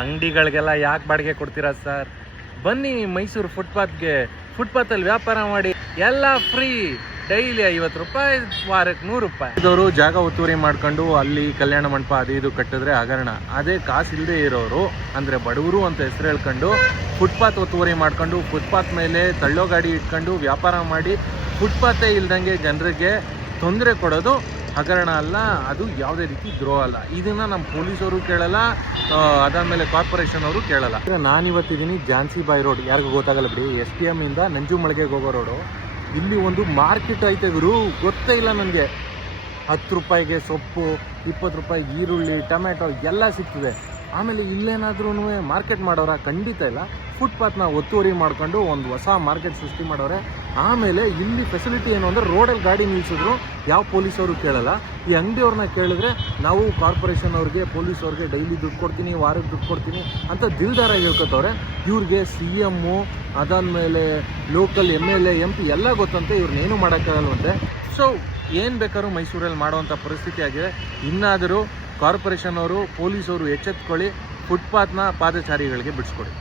ಅಂಗಡಿಗಳಿಗೆಲ್ಲ ಯಾಕೆ ಬಾಡಿಗೆ ಕೊಡ್ತೀರಾ ಸರ್? ಬನ್ನಿ ಮೈಸೂರು ಫುಟ್ಪಾತಲ್ಲಿ ವ್ಯಾಪಾರ ಮಾಡಿ, ಎಲ್ಲ ಫ್ರೀ. ಡೈಲಿ 50 ರೂಪಾಯಿ, ವಾರಕ್ಕೆ 100 ರೂಪಾಯಿ. ಇದವರು ಜಾಗ ಒತ್ತುವರಿ ಮಾಡ್ಕೊಂಡು ಅಲ್ಲಿ ಕಲ್ಯಾಣ ಮಂಟಪ ಅದು ಇದು ಕಟ್ಟಿದ್ರೆ ಹಗರಣ. ಅದೇ ಕಾಸು ಇಲ್ಲದೆ ಇರೋರು ಅಂದರೆ ಬಡವರು ಅಂತ ಹೆಸರು ಹೇಳ್ಕೊಂಡು ಫುಟ್ಪಾತ್ ಒತ್ತುವರಿ ಮಾಡ್ಕೊಂಡು ಫುಟ್ಪಾತ್ ಮೇಲೆ ತಳ್ಳೋ ಗಾಡಿ ಇಟ್ಕೊಂಡು ವ್ಯಾಪಾರ ಮಾಡಿ ಫುಟ್ಪಾತೇ ಇಲ್ದಂಗೆ ಜನರಿಗೆ ತೊಂದರೆ ಕೊಡೋದು ಹಗರಣ ಅಲ್ಲ, ಅದು ಯಾವುದೇ ರೀತಿ ದ್ರೋಹ ಅಲ್ಲ. ಇದನ್ನು ನಮ್ಮ ಪೊಲೀಸವರು ಕೇಳಲ್ಲ, ಅದಾದಮೇಲೆ ಕಾರ್ಪೊರೇಷನ್ ಅವರು ಕೇಳಲ್ಲ. ಈಗ ನಾನಿವತ್ತಿದ್ದೀನಿ ಝಾನ್ಸಿ ಬಾಯ್ ರೋಡ್, ಯಾರಿಗೂ ಗೊತ್ತಾಗಲ್ಲ ಬಿಡಿ, SPM ಇಂದ ನಂಜುಮಳಿಗೆಗೆ ಹೋಗೋ ರೋಡು. ಇಲ್ಲಿ ಒಂದು ಮಾರ್ಕೆಟ್ ಐತೆ ಗುರು, ಗೊತ್ತೇ ಇಲ್ಲ ನನಗೆ. 10 ರೂಪಾಯಿಗೆ ಸೊಪ್ಪು, 20 ರೂಪಾಯಿಗೆ ಈರುಳ್ಳಿ, ಟೊಮೆಟೊ ಎಲ್ಲ ಸಿಗ್ತದೆ. ಆಮೇಲೆ ಇಲ್ಲೇನಾದ್ರೂ ಮಾರ್ಕೆಟ್ ಮಾಡೋರ? ಖಂಡಿತ ಇಲ್ಲ. ಫುಟ್ಪಾತ್ನ ಒತ್ತುವರಿ ಮಾಡ್ಕೊಂಡು ಒಂದು ಹೊಸ ಮಾರ್ಕೆಟ್ ಸೃಷ್ಟಿ ಮಾಡೋರೆ. ಆಮೇಲೆ ಇಲ್ಲಿ ಫೆಸಿಲಿಟಿ ಏನು ಅಂದರೆ ರೋಡಲ್ಲಿ ಗಾಡಿ ನಿಲ್ಲಿಸಿದ್ರು ಯಾವ ಪೊಲೀಸವರು ಕೇಳಲ್ಲ. ಈ ಅಂಗಡಿಯವ್ರನ್ನ ಕೇಳಿದ್ರೆ ನಾವು ಕಾರ್ಪೊರೇಷನ್ ಅವ್ರಿಗೆ, ಪೊಲೀಸವ್ರಿಗೆ ಡೈಲಿ ದುಡ್ಡು ಕೊಡ್ತೀನಿ, ವಾರಕ್ಕೆ ದುಡ್ಡು ಕೊಡ್ತೀನಿ ಅಂತ ದಿಲ್ದಾರ ಹೇಳ್ಕೊತವ್ರೆ. ಇವ್ರಿಗೆ CM, ಅದಾದಮೇಲೆ ಲೋಕಲ್ MLA MP ಎಲ್ಲ ಗೊತ್ತಂತೆ, ಇವ್ರನ್ನೇನು ಮಾಡೋಕ್ಕಾಗಲ್ವಂತೆ. ಸೊ ಏನು ಬೇಕಾದ್ರೂ ಮೈಸೂರಲ್ಲಿ ಮಾಡೋವಂಥ ಪರಿಸ್ಥಿತಿ ಆಗಿದೆ. ಇನ್ನಾದರೂ ಕಾರ್ಪೊರೇಷನ್ ಅವರು, ಪೊಲೀಸವರು ಎಚ್ಚೆತ್ಕೊಳ್ಳಿ, ಫುಟ್ಪಾತ್ನ ಪಾದಚಾರಿಗಳಿಗೆ ಬಿಡಿಸ್ಕೊಡಿ.